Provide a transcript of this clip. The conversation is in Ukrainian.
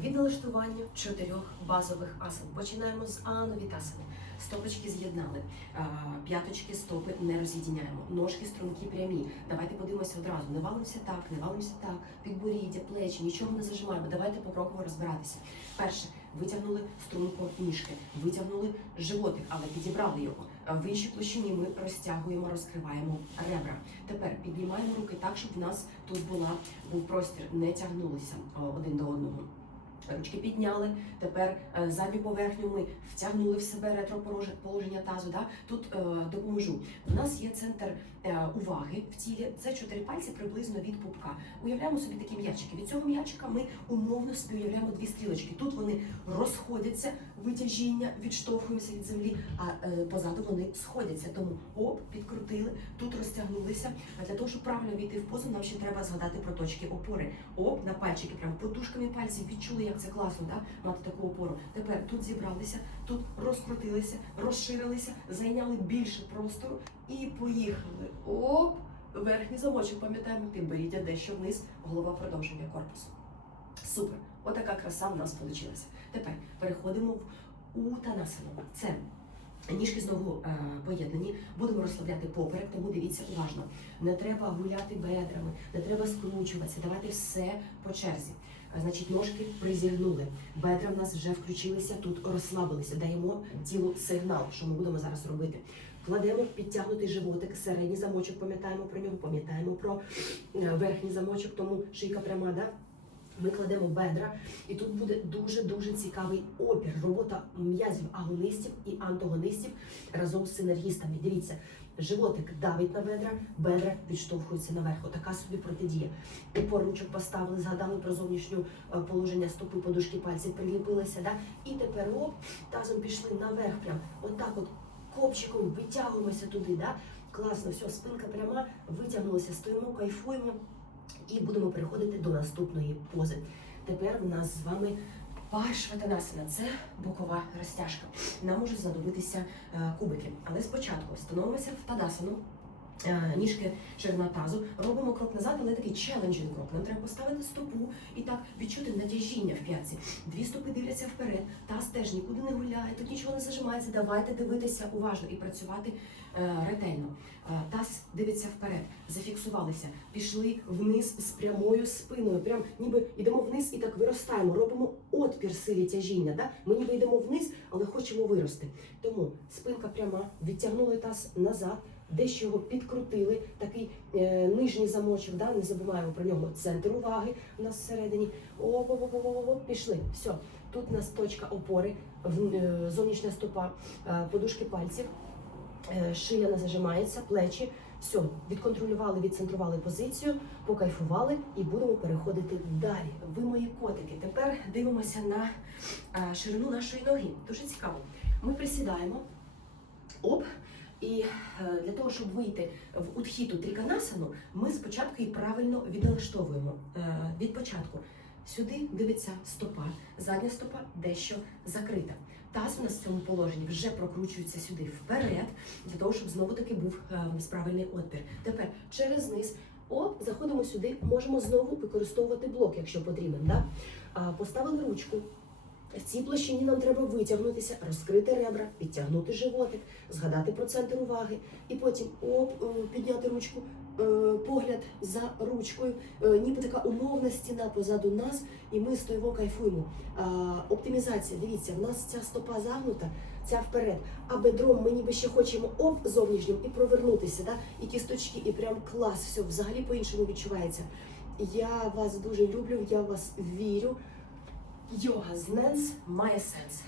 від налаштування чотирьох базових асан. Починаємо з ановітасани. Стопочки з'єднали, п'яточки, стопи не роз'єдняємо. Ножки струнки прямі. Давайте подивимося одразу. Не валимося так, не валимося так. Підборіддя, плечі, нічого не зажимаємо. Давайте покроково розбиратися. Перше, витягнули струнку ніжки, витягнули животик, але підібрали його. В іншій площині ми розтягуємо, розкриваємо ребра. Тепер піднімаємо руки так, щоб в нас тут була був простір, не тягнулися один до одного. Ручки підняли. Тепер е, задню поверхню ми втягнули в себе ретроположення тазу. Да? Тут е, допоможу. У нас є центр е, уваги в тілі. Це чотири пальці приблизно від пупка. Уявляємо собі такі м'ячики. Від цього м'ячика ми умовно уявляємо дві стрілочки. Тут вони розходяться, витяжіння, відштовхуємося від землі, а е, позаду вони сходяться. Тому оп, підкрутили, тут розтягнулися. А для того, щоб правильно війти в позу, нам ще треба згадати про точки опори. Оп, на пальчики, прям подушками пальців відчули, як це класно, да? мати таку опору. Тепер тут зібралися, тут розкрутилися, розширилися, зайняли більше простору і поїхали. Оп! Верхній замочок, пам'ятаємо, підборіддя дещо вниз, голова продовження корпусу. Супер! Отака краса в нас вийшла. Тепер переходимо в утанасану. Це ніжки знову е, поєднані. Будемо розслабляти поперек, тому дивіться уважно. Не треба гуляти бедрами, не треба скручуватися. Давайте все по черзі. Значить, ножки призігнули, бедра в нас вже включилися, тут розслабилися. Даємо тілу сигнал, що ми будемо зараз робити. Кладемо підтягнутий животик, середній замочок, пам'ятаємо про нього, пам'ятаємо про е, верхній замочок, тому шийка пряма, да? Ми кладемо бедра, і тут буде дуже дуже цікавий опір. Робота м'язів агонистів і антагонистів разом з синергістами. Дивіться, животик давить на бедра, бедра відштовхуються наверх. Отака собі протидія. Опор ручок поставили, згадали про зовнішнє е, положення стопи, подушки пальців, приліпилися. Да? І тепер оп, тазом пішли наверх. Прям отак, от копчиком витягуємося туди. Да? Класно, все, спинка пряма, витягнулися, стоїмо, кайфуємо. І будемо переходити до наступної пози. Тепер у нас з вами Пашватанасана Це бокова розтяжка. Нам можуть знадобитися е, кубики. Але спочатку становимося в тадасану. Е, Ніжки ширина тазу, робимо крок назад, але такий челенджинг крок. Нам треба поставити стопу і так відчути натяжіння в п'ятці. Дві стопи дивляться вперед, таз теж нікуди не гуляє, тут нічого не зажимається. Давайте дивитися уважно і працювати е, ретельно. Е, Таз дивиться вперед, зафіксувалися, пішли вниз з прямою спиною. Прям ніби йдемо вниз і так виростаємо. Робимо отпір силі тяжіння. Да? Ми ніби йдемо вниз, але хочемо вирости. Тому спинка пряма, відтягнули таз назад. Дещо його підкрутили, такий е, нижній замочок, да? не забуваємо про нього. Центр уваги у нас всередині. оп оп оп оп оп пішли. Все. Тут у нас точка опори, е, зовнішня стопа, е, подушки пальців. Е, шия не зажимається, плечі. Все, відконтролювали, відцентрували позицію, покайфували і будемо переходити далі. Ви мої котики. Тепер дивимося на е, ширину нашої ноги. Дуже цікаво. Ми присідаємо. Оп. І е, для того, щоб вийти в утхіту тріканасану, ми спочатку її правильно відналаштовуємо. Е, Від початку сюди дивиться стопа, задня стопа дещо закрита. Таз у нас в цьому положенні вже прокручується сюди вперед, для того, щоб знову таки був е, правильний отпір. Тепер через низ. Оп, заходимо сюди, можемо знову використовувати блок, якщо потрібен. Да? Поставили ручку. В цій площині нам треба витягнутися, розкрити ребра, підтягнути животик, згадати про центр уваги, і потім оп, е, підняти ручку, е, погляд за ручкою, е, ніби така умовна стіна позаду нас, і ми стоїмо, кайфуємо. Оптимізація. Дивіться, в нас ця стопа загнута, ця вперед. А бедром ми ніби ще хочемо оп зовнішнім і провернутися, да? і кісточки, і прям клас, все взагалі по-іншому відчувається. Я вас дуже люблю, я вас вірю. Yoga lens, my sense.